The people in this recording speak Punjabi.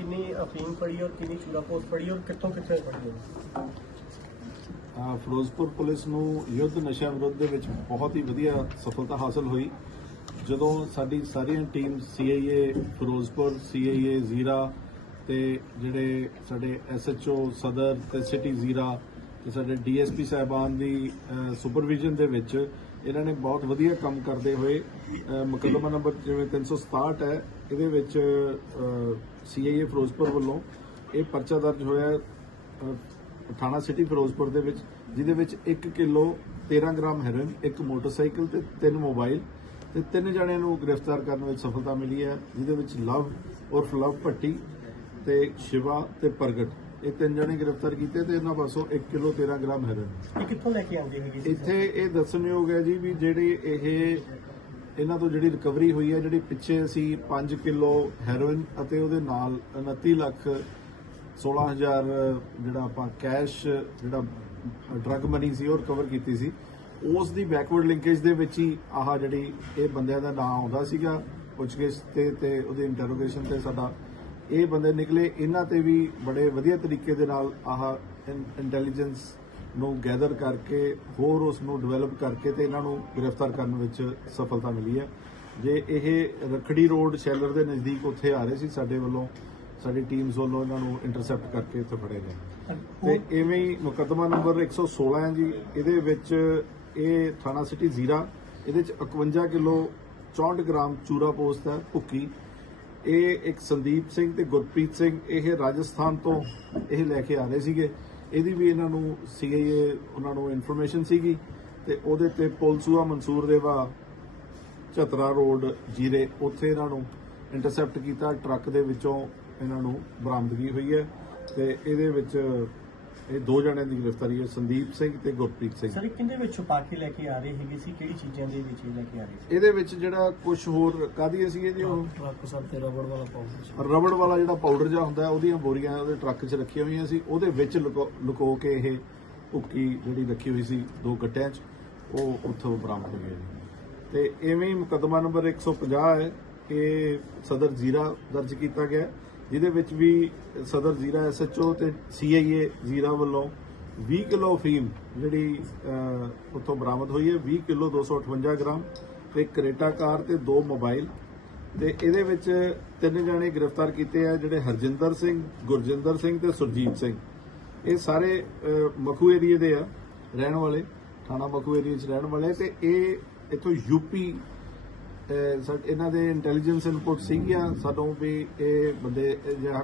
ਕਿੰਨੀ ਅਫੀਮ ਫੜੀ ਔਰ ਕਿੰਨੀ ਚੂਰਾਪੋਤ ਫੜੀ ਔਰ ਕਿੱਥੋਂ ਕਿੱਥੇ ਫੜੀ ਹੈ ਅ, ਫਿਰੋਜ਼ਪੁਰ ਪੁਲਿਸ ਨੂੰ ਯੁੱਧ ਨਸ਼ਾ ਵਿਰੁੱਧ ਦੇ ਵਿੱਚ ਬਹੁਤ ਹੀ ਵਧੀਆ ਸਫਲਤਾ ਹਾਸਲ ਹੋਈ। ਜਦੋਂ ਸਾਡੀ ਸਾਰੀਆਂ team CIA Ferozepur CIA Zira ਤੇ ਜਿਹੜੇ ਸਾਡੇ ਐਸਐਚਓ ਸਦਰ ਤੇ ਸਿਟੀ ਜ਼ੀਰਾ ਤੇ ਸਾਡੇ ਡੀਐਸਪੀ ਸਾਹਿਬਾਨ ਦੀ ਸੁਪਰਵਿਜ਼ਨ ਦੇ ਵਿੱਚ ਇਹਨਾਂ ਨੇ ਬਹੁਤ ਵਧੀਆ ਕੰਮ ਕਰਦੇ ਹੋਏ ਮੁਕੱਦਮਾ ਨੰਬਰ ਜਿਵੇਂ 367 ਹੈ, ਇਹਦੇ ਵਿੱਚ ਸੀਆਈਏ ਫਿਰੋਜ਼ਪੁਰ ਵੱਲੋਂ ਇਹ ਪਰਚਾ ਦਰਜ ਹੋਇਆ ਥਾਣਾ ਸਿਟੀ ਫਿਰੋਜ਼ਪੁਰ ਦੇ ਵਿੱਚ, ਜਿਹਦੇ ਵਿੱਚ 1 ਕਿਲੋ 13 ਗ੍ਰਾਮ ਹੈਰੋਇਨ, ਇੱਕ ਮੋਟਰਸਾਈਕਲ ਤੇ ਤਿੰਨ ਮੋਬਾਈਲ ਤੇ ਤਿੰਨ ਜਣਿਆਂ ਨੂੰ ਗ੍ਰਿਫਤਾਰ ਕਰਨ ਵਿੱਚ ਸਫਲਤਾ ਮਿਲੀ ਹੈ, ਜਿਹਦੇ ਵਿੱਚ ਲਵ ਉਰਫ ਲਵ ਭੱਟੀ ਤੇ ਸ਼ਿਵਾ ਤੇ ਪ੍ਰਗਟ। ਇਹ ਤਿੰਨ ਜਣੇ ਗ੍ਰਿਫਤਾਰ ਕੀਤੇ ਤੇ ਇਹਨਾਂ ਪਾਸੋਂ 1 ਕਿਲੋ 13 ਗ੍ਰਾਮ ਹੈਰੋਇਨ। ਇਹ ਕਿੱਥੋਂ ਲੈ ਕੇ ਆਉਂਦੇ ਹੈਗੇ ਸੀ ਇੱਥੇ ਇਹ ਦੱਸਣਯੋਗ ਹੈ ਜੀ ਵੀ ਜਿਹੜੇ ਇਹ ਇਹਨਾਂ ਤੋਂ ਜਿਹੜੀ ਰਿਕਵਰੀ ਹੋਈ ਹੈ ਜਿਹੜੀ ਪਿੱਛੇ ਅਸੀਂ 5 ਕਿਲੋ ਹੈਰੋਇਨ ਅਤੇ ਉਹਦੇ ਨਾਲ 29 ਲੱਖ 16000 ਜਿਹੜਾ ਆਪਾਂ ਕੈਸ਼ ਜਿਹੜਾ ਡਰੱਗ ਮਨੀ ਸੀ ਉਹ ਰਿਕਵਰ ਕੀਤੀ ਸੀ। ਉਸ ਦੀ ਬੈਕਵਰਡ ਲਿੰਕੇਜ ਦੇ ਵਿੱਚ ਹੀ ਆਹ ਜਿਹੜੀ ਇਹ ਬੰਦਿਆਂ ਦਾ ਨਾਮ ਆਉਂਦਾ ਸੀਗਾ ਪੁੱਛਗਿੱਛ ਤੇ ਤੇ ਉਹਦੇ ਇੰਟਰੋਗੇਸ਼ਨ ਤੇ ਸਾਡਾ ਇਹ ਬੰਦੇ ਨਿਕਲੇ, ਇਹਨਾਂ ਤੇ ਵੀ ਬੜੇ ਵਧੀਆ ਤਰੀਕੇ ਦੇ ਨਾਲ ਆਹ ਇੰਟੈਲੀਜੈਂਸ ਨੂੰ ਗੈਦਰ ਕਰਕੇ, ਹੋਰ ਉਸ ਨੂੰ ਡਿਵੈਲਪ ਕਰਕੇ ਤੇ ਇਹਨਾਂ ਨੂੰ ਗ੍ਰਿਫਤਾਰ ਕਰਨ ਵਿੱਚ ਸਫਲਤਾ ਮਿਲੀ ਹੈ। ਜੇ ਇਹ ਰਖੜੀ ਰੋਡ ਸ਼ੈਲਰ ਦੇ ਨਜ਼ਦੀਕ ਉੱਥੇ ਆ ਰਹੇ ਸੀ, ਸਾਡੇ ਵੱਲੋਂ, ਸਾਡੀ ਟੀਮਸ ਵੱਲੋਂ ਇਹਨਾਂ ਨੂੰ ਇੰਟਰਸੈਪਟ ਕਰਕੇ ਇੱਥੇ ਫੜੇ ਗਏ। ਤੇ ਇਵੇਂ ਹੀ ਮੁਕੱਦਮਾ ਨੰਬਰ 116 ਹੈ ਜੀ, ਇਹਦੇ ਵਿੱਚ ਇਹ ਥਾਣਾ ਸਿਟੀ ਜ਼ੀਰਾ, ਇਹਦੇ ਚ 51 ਕਿਲੋ 64 ਗ੍ਰਾਮ ਚੂਰਾ ਪੋਸਟ ਹੈ, ਭੁੱਕੀ। ਇਹ ਇੱਕ ਸੰਦੀਪ ਸਿੰਘ ਤੇ ਗੁਰਪ੍ਰੀਤ ਸਿੰਘ, ਇਹ ਰਾਜਸਥਾਨ ਤੋਂ ਇਹ ਲੈ ਕੇ ਆ ਰਹੇ ਸੀਗੇ। ਇਹਦੀ ਵੀ ਇਹਨਾਂ ਨੂੰ ਸੀਆਈਏ ਉਹਨਾਂ ਨੂੰ ਇਨਫੋਰਮੇਸ਼ਨ ਸੀਗੀ ਤੇ ਉਹਦੇ ਤੇ ਪੁਲਸੂਆ ਮਨਸੂਰ ਦੇਵਾ ਚਤਰਾ ਰੋਡ ਜੀਰੇ, ਉੱਥੇ ਇਹਨਾਂ ਨੂੰ ਇੰਟਰਸੈਪਟ ਕੀਤਾ। ਟਰੱਕ ਦੇ ਵਿੱਚੋਂ ਇਹਨਾਂ ਨੂੰ ਬਰਾਮਦਗੀ ਹੋਈ ਹੈ ਤੇ ਇਹਦੇ ਵਿੱਚ ਇਹ ਦੋ ਜਣਿਆਂ ਦੀ ਗ੍ਰਿਫਤਾਰੀ ਹੈ ਸੰਦੀਪ ਸਿੰਘ ਤੇ ਗੁਰਪ੍ਰੀਤ ਸਿੰਘ। ਸਰ ਇਹ ਕਿੰਦੇ ਵਿੱਚ ਛੁਪਾ ਕੇ ਲੈ ਕੇ ਆ ਰਹੇ ਹੈਗੇ ਸੀ? ਕਿਹੜੀ ਚੀਜ਼ਾਂ ਦੇ ਵਿੱਚ ਇਹ ਲੈ ਕੇ ਆ ਰਹੇ ਸੀ? ਇਹਦੇ ਵਿੱਚ ਜਿਹੜਾ ਕੁਝ ਹੋਰ ਕਾਹਦੀਆਂ ਸੀ ਜੀ ਉਹ? ਟਰੱਕ ਸਰ ਤੇ ਰਬੜ ਵਾਲਾ ਪਾਉਂਦਾ ਰਬੜ ਵਾਲਾ ਜਿਹੜਾ ਪਾਊਡਰ ਜਿਹਾ ਹੁੰਦਾ ਹੈ, ਉਹਦੀਆਂ ਬੋਰੀਆਂ ਉਹਦੇ ਟਰੱਕ 'ਚ ਰੱਖੀਆਂ ਹੋਈਆਂ ਸੀ। ਉਹਦੇ ਵਿੱਚ ਲੁਕੋ ਲੁਕੋ ਕੇ ਇਹ ਭੁੱਕੀ ਜਿਹੜੀ ਰੱਖੀ ਹੋਈ ਸੀ ਦੋ ਗੱਟਿਆਂ 'ਚ ਉਹ ਉੱਥੋਂ ਬਰਾਮਦ ਹੈ ਜੀ। ਤੇ ਐਵੇਂ ਹੀ ਮੁਕੱਦਮਾ ਨੰਬਰ 150 ਹੈ ਇਹ ਸਦਰ ਜ਼ੀਰਾ ਦਰਜ ਕੀਤਾ ਗਿਆ ਹੈ, ਜਿਹਦੇ ਵਿੱਚ ਵੀ ਸਦਰ ਜ਼ੀਰਾ ਐਸਐਚਓ ਤੇ ਸੀਆਈਏ ਜ਼ੀਰਾ ਵੱਲੋਂ 20 ਕਿਲੋ ਫੀਮ ਜਿਹੜੀ ਉੱਥੋਂ ਬਰਾਮਦ ਹੋਈ ਹੈ 20 ਕਿਲੋ 258 ਗ੍ਰਾਮ ਤੇ ਕਰੇਟਾ ਕਾਰ ਤੇ ਦੋ ਮੋਬਾਈਲ ਤੇ ਇਹਦੇ ਵਿੱਚ ਤਿੰਨ ਜਣੇ ਗ੍ਰਿਫਤਾਰ ਕੀਤੇ ਆ ਜਿਹੜੇ ਹਰਜਿੰਦਰ ਸਿੰਘ ਗੁਰਜਿੰਦਰ ਸਿੰਘ ਤੇ ਸੁਰਜੀਤ ਸਿੰਘ। ਇਹ ਸਾਰੇ ਮਖੂ ਏਰੀਏ ਦੇ ਆ ਰਹਿਣ ਵਾਲੇ ਥਾਣਾ ਮਖੂ ਏਰੀਏ 'ਚ ਰਹਿਣ ਵਾਲੇ ਤੇ ਇਹ ਇਥੋਂ ਯੂਪੀ ਅਹ, ਇਹਨਾਂ ਦੇ ਇੰਟੈਲੀਜੈਂਸ ਇਨਪੁਟ ਸੀਗੀਆਂ ਸਾਨੂੰ ਵੀ ਇਹ ਬੰਦੇ ਜਿਹੜਾ